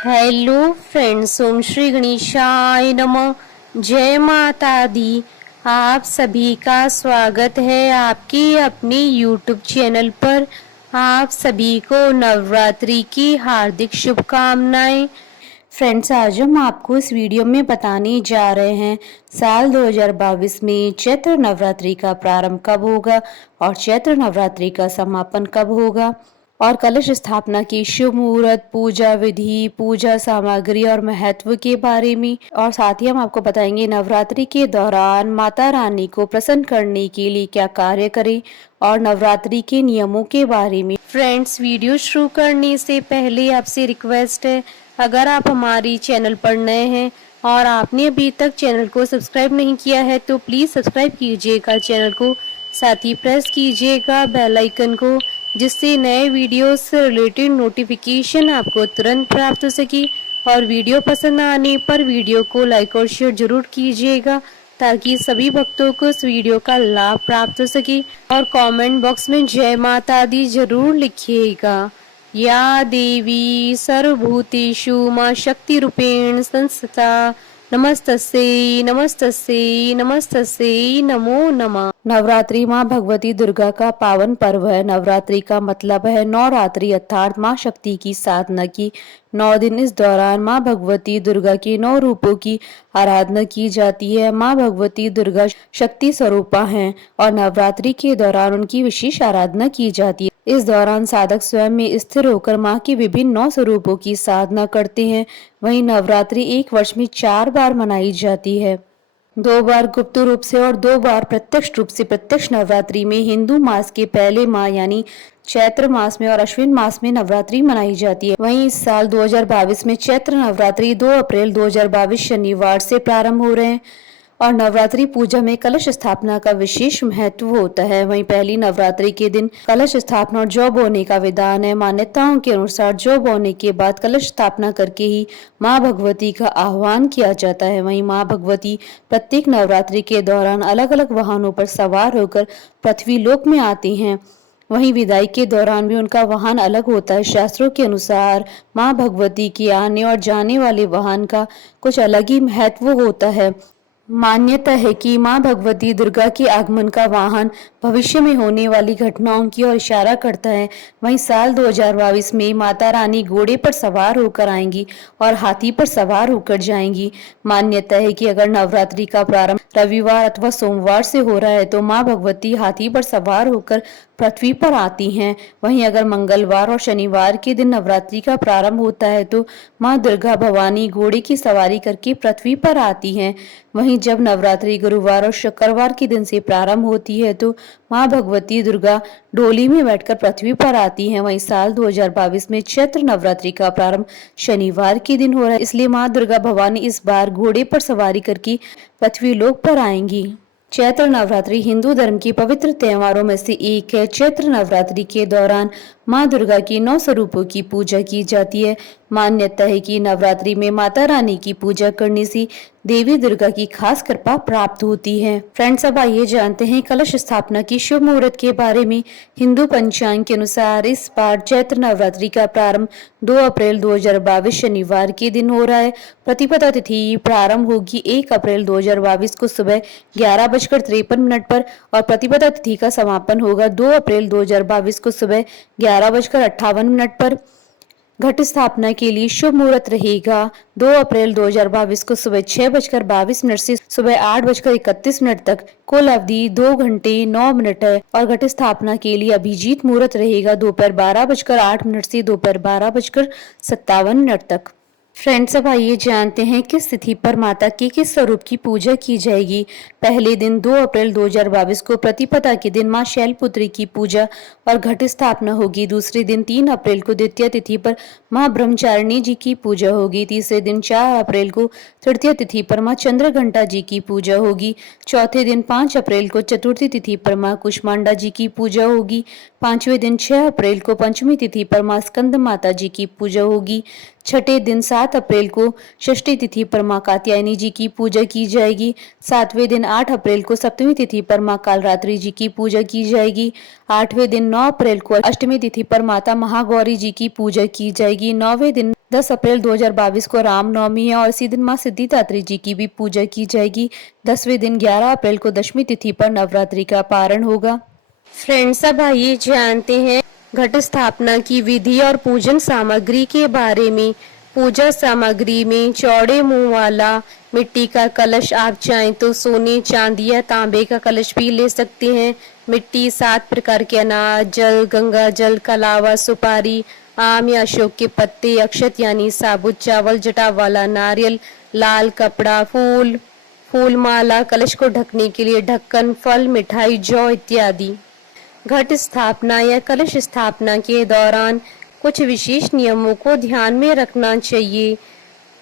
Hello friends, ओम श्री गणेशाय नमः। जय माता दी। आप सभी का स्वागत है आपके अपने यूट्यूब चैनल पर। आप सभी को नवरात्रि की हार्दिक शुभकामनाएं। फ्रेंड्स, आज हम आपको इस वीडियो में बताने जा रहे हैं साल 2022 में चैत्र नवरात्रि का प्रारंभ कब होगा और चैत्र नवरात्रि का समापन कब होगा, और कलश स्थापना की शुभ मुहूर्त, पूजा विधि, पूजा सामग्री और महत्व के बारे में। और साथ ही हम आपको बताएंगे नवरात्रि के दौरान माता रानी को प्रसन्न करने के लिए क्या कार्य करें और नवरात्रि के नियमों के बारे में। फ्रेंड्स, वीडियो शुरू करने से पहले आपसे रिक्वेस्ट है, अगर आप हमारी चैनल पर नए हैं और आपने अभी तक चैनल को सब्सक्राइब नहीं किया है तो प्लीज़ सब्सक्राइब कीजिएगा चैनल को, साथ ही प्रेस कीजिएगा बेल आइकन को, जिससे नए वीडियो से रिलेटेड नोटिफिकेशन आपको तुरंत प्राप्त हो सके। और वीडियो पसंद आने पर वीडियो को लाइक और शेयर जरूर कीजिएगा ताकि सभी भक्तों को इस वीडियो का लाभ प्राप्त हो सके। और कमेंट बॉक्स में जय माता दी जरूर लिखिएगा। या देवी सर्वभूतेषु मां शक्ति रूपेण संस्थिता, नमस्तस्यै नमस्तस्यै नमस्तस्यै नमो नमः। नवरात्रि माँ भगवती दुर्गा का पावन पर्व है। नवरात्रि का मतलब है नवरात्रि अर्थात माँ शक्ति की साधना की 9 दिन। इस दौरान माँ भगवती दुर्गा के 9 रूपों की आराधना की जाती है। माँ भगवती दुर्गा शक्ति स्वरूपा हैं और नवरात्रि के दौरान उनकी विशेष आराधना की जाती है। इस दौरान साधक स्वयं में स्थिर होकर माँ के विभिन्न 9 स्वरूपों की साधना करते हैं। वहीं नवरात्रि एक वर्ष में 4 बार मनाई जाती है, 2 बार गुप्त रूप से और 2 बार प्रत्यक्ष रूप से। प्रत्यक्ष नवरात्रि में हिंदू मास के पहले माह यानी चैत्र मास में और अश्विन मास में नवरात्रि मनाई जाती है। वहीं इस साल 2022 में चैत्र नवरात्रि 2 अप्रैल 2022 शनिवार से प्रारंभ हो रहे हैं और नवरात्रि पूजा में कलश स्थापना का विशेष महत्व होता है। वहीं पहली नवरात्रि के दिन कलश स्थापना और जौ बोने का विधान है। मान्यताओं के अनुसार जौ बोने के बाद कलश स्थापना करके ही माँ भगवती का आह्वान किया जाता है। वहीं माँ भगवती प्रत्येक नवरात्रि के दौरान अलग अलग वाहनों पर सवार होकर पृथ्वी लोक में आती हैं। वहीं विदाई के दौरान भी उनका वाहन अलग होता है। शास्त्रों के अनुसार माँ भगवती के आने और जाने वाले वाहन का कुछ अलग ही महत्व होता है। मान्यता है कि माँ भगवती दुर्गा के आगमन का वाहन भविष्य में होने वाली घटनाओं की ओर इशारा करता है। वहीं साल 2022 में माता रानी घोड़े पर सवार होकर आएंगी और हाथी पर सवार होकर जाएंगी। मान्यता है कि अगर नवरात्रि का प्रारंभ रविवार अथवा सोमवार से हो रहा है तो माँ भगवती हाथी पर सवार होकर पृथ्वी पर आती हैं। वहीं अगर मंगलवार और शनिवार के दिन नवरात्रि का प्रारंभ होता है तो माँ दुर्गा भवानी घोड़े की सवारी करके पृथ्वी पर आती हैं। वहीं जब नवरात्रि गुरुवार और शुक्रवार के दिन से प्रारंभ होती है तो माँ भगवती दुर्गा डोली में बैठकर पृथ्वी पर आती हैं। वहीं साल 2022 में चैत्र नवरात्रि का प्रारंभ शनिवार के दिन हो रहा है, इसलिए माँ दुर्गा भवानी इस बार घोड़े पर सवारी करके पृथ्वी लोक पर आएंगी। चैत्र नवरात्रि हिंदू धर्म के पवित्र त्योहारों में से एक है। चैत्र नवरात्रि के दौरान माँ दुर्गा की 9 स्वरूपों की पूजा की जाती है। मान्यता है कि नवरात्रि में माता रानी की पूजा करने से देवी दुर्गा की खास कृपा प्राप्त होती है। फ्रेंड्स, अब आइए जानते हैं कलश स्थापना की शुभ मुहूर्त के बारे में। हिंदू पंचांग के अनुसार इस बार चैत्र नवरात्रि का प्रारंभ 2 अप्रैल 2022 शनिवार के दिन हो रहा है। प्रतिपदा तिथि प्रारंभ होगी 1 अप्रैल 2022 को सुबह 11:53 पर और प्रतिपदा तिथि का समापन होगा 2 अप्रैल 2022 को सुबह 11:58 पर। घट स्थापना के लिए शुभ मुहूर्त रहेगा 2 अप्रैल 2022 को सुबह 6:22 से सुबह 8:31 तक। कुल अवधि 2 घंटे 9 मिनट है और घट स्थापना के लिए अभिजीत मुहूर्त रहेगा दोपहर 12:08 से दोपहर 12:57 तक। फ्रेंड्स, अब आइए जानते हैं किस तिथि पर माता के किस स्वरूप की पूजा की जाएगी। पहले दिन 2 अप्रैल 2022 को प्रतिपदा के दिन मां शैलपुत्री की पूजा और घट स्थापना होगी। दूसरे दिन 3 अप्रैल को द्वितीय तिथि पर मां ब्रह्मचारिणी जी की पूजा होगी। तीसरे दिन 4 अप्रैल को तृतीय तिथि पर मां चंद्रघंटा जी की पूजा होगी। चौथे दिन 5 अप्रैल को चतुर्थी तिथि पर मां कुष्मांडा जी की पूजा होगी। पांचवें दिन 6 अप्रैल को पंचमी तिथि पर मां स्कंद माता जी की पूजा होगी। छठे दिन 7 अप्रैल को षष्ठी तिथि पर मां कात्यायनी जी की पूजा की जाएगी। सातवें दिन 8 अप्रैल को सप्तमी तिथि पर मां कालरात्रि जी की पूजा की जाएगी। आठवें दिन 9 अप्रैल को अष्टमी तिथि पर माता महागौरी जी की पूजा की जाएगी। 9वें दिन 10 अप्रैल 2022 को रामनवमी है और इसी दिन मां सिद्धिदात्री जी की भी पूजा की जाएगी। 10वें दिन 11 अप्रैल को दशमी तिथि पर नवरात्रि का पारण होगा। फ्रेंड्स, अब आइए जानते हैं घट स्थापना की विधि और पूजन सामग्री के बारे में। पूजा सामग्री में चौड़े मुंह वाला मिट्टी का कलश, आप चाहें तो सोने, चांदी या तांबे का कलश भी ले सकते हैं। मिट्टी, 7 प्रकार के अनाज, जल, गंगा जल, कलावा, सुपारी, आम या अशोक के पत्ते, अक्षत यानी साबुत चावल, जटा वाला नारियल, लाल कपड़ा, फूल माला, कलश को ढकने के लिए ढक्कन, फल, मिठाई, जौ इत्यादि। घट स्थापना या कलश स्थापना के दौरान कुछ विशेष नियमों को ध्यान में रखना चाहिए।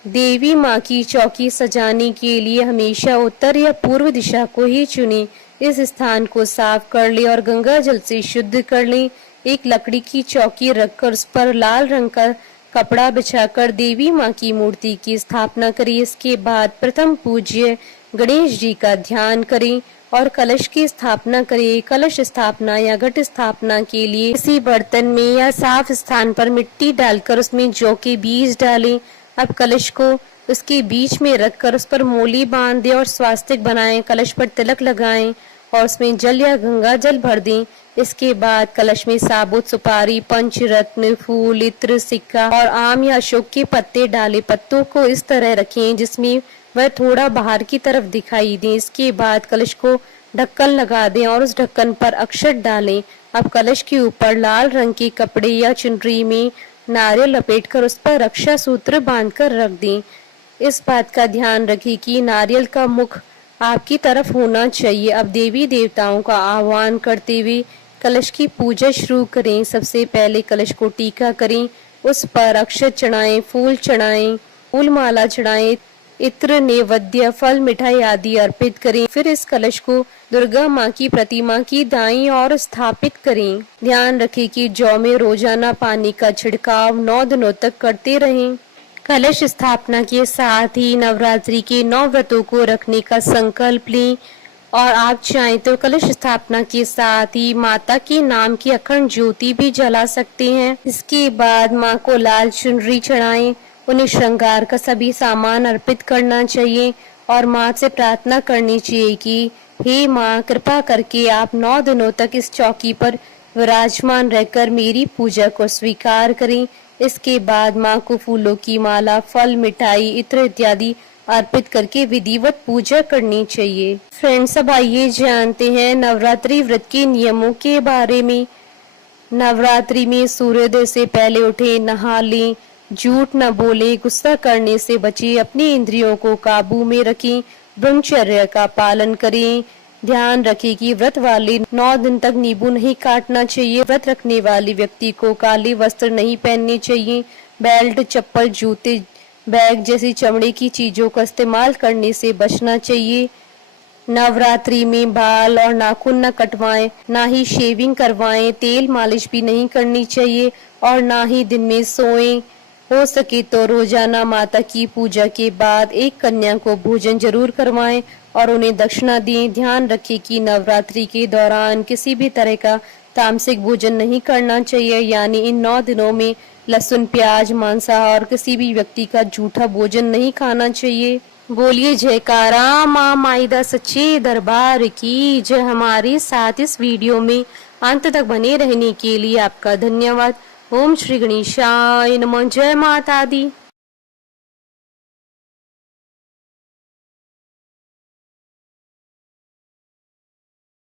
देवी माँ की चौकी सजाने के लिए हमेशा उत्तर या पूर्व दिशा को ही चुनें। इस स्थान को साफ कर लें और गंगा जल से शुद्ध कर लें। एक लकड़ी की चौकी रखकर उस पर लाल रंग का कपड़ा बिछाकर देवी माँ की मूर्ति की स्थापना करें। इसके बाद प्रथम पूज्य गणेश जी का ध्यान करें और कलश की स्थापना करें। कलश स्थापना या घट स्थापना के लिए किसी बर्तन में या साफ स्थान पर मिट्टी डालकर उसमें जौ के बीज डालें। अब कलश को उसके बीच में रखकर उस पर मोली बांध दें और स्वास्तिक बनाएं। कलश पर तिलक लगाएं और उसमें जल या गंगा जल भर दें। इसके बाद कलश में साबुत सुपारी, पंचरत्न, फूल, इत्र, सिक्का और आम या अशोक के पत्ते डालें। पत्तों को इस तरह रखें जिसमें वह थोड़ा बाहर की तरफ दिखाई दे। इसके बाद कलश को ढक्कन लगा दें और उस ढक्कन पर अक्षत डालें। अब कलश के ऊपर लाल रंग के कपड़े या चुनरी में नारियल लपेटकर उस पर रक्षा सूत्र बांधकर रख दें। इस बात का ध्यान रखें कि नारियल का मुख आपकी तरफ होना चाहिए। अब देवी देवताओं का आह्वान करते हुए कलश की पूजा शुरू करें। सबसे पहले कलश को टीका करें, उस पर अक्षत चढ़ाएं, फूल चढ़ाएं, फूल माला चढ़ाएं, इत्र, नैवेद्य, फल, मिठाई आदि अर्पित करें। फिर इस कलश को दुर्गा माँ की प्रतिमा की दाईं ओर स्थापित करें। ध्यान रखें कि जौ में रोजाना पानी का छिड़काव 9 दिनों तक करते रहें। कलश स्थापना के साथ ही नवरात्रि के 9 व्रतों को रखने का संकल्प लें और आप चाहें तो कलश स्थापना के साथ ही माता के नाम की अखंड ज्योति भी जला सकते हैं। इसके बाद माँ को लाल चुनरी चढ़ाएं, उन्हें श्रृंगार का सभी सामान अर्पित करना चाहिए और माँ से प्रार्थना करनी चाहिए कि हे माँ, कृपा करके आप 9 दिनों तक इस चौकी पर विराजमान रहकर मेरी पूजा को स्वीकार करें। इसके बाद माँ को फूलों की माला, फल, मिठाई, इत्र इत्यादि अर्पित करके विधिवत पूजा करनी चाहिए। फ्रेंड्स, अब आइए जानते हैं नवरात्रि व्रत के नियमों के बारे में। नवरात्रि में सूर्योदय से पहले उठे, नहा लें, झूठ न बोले, गुस्सा करने से बचे, अपनी इंद्रियों को काबू में रखें, ब्रह्मचर्य का पालन करें। ध्यान रखें कि व्रत वाले 9 दिन तक नींबू नहीं काटना चाहिए। व्रत रखने वाले व्यक्ति को काले वस्त्र नहीं पहनने चाहिए। बेल्ट, चप्पल, जूते, बैग जैसी चमड़े की चीजों का इस्तेमाल करने से बचना चाहिए। नवरात्रि में बाल और नाखून न कटवाएं, ना ही शेविंग करवाएं, तेल मालिश भी नहीं करनी चाहिए और ना ही दिन में सोएं। हो सके तो रोजाना माता की पूजा के बाद एक कन्या को भोजन जरूर करवाएं और उन्हें दक्षिणा दें। ध्यान रखें कि नवरात्रि के दौरान किसी भी तरह का तामसिक भोजन नहीं करना चाहिए, यानी इन 9 दिनों में लहसुन, प्याज, मांसाहार, किसी भी व्यक्ति का झूठा भोजन नहीं खाना चाहिए। बोलिए जयकारा माँ माईदा सच्चे दरबार की जय। हमारे साथ इस वीडियो में अंत तक बने रहने के लिए आपका धन्यवाद। ओम श्री गणेशाय नमः। जय माता दी।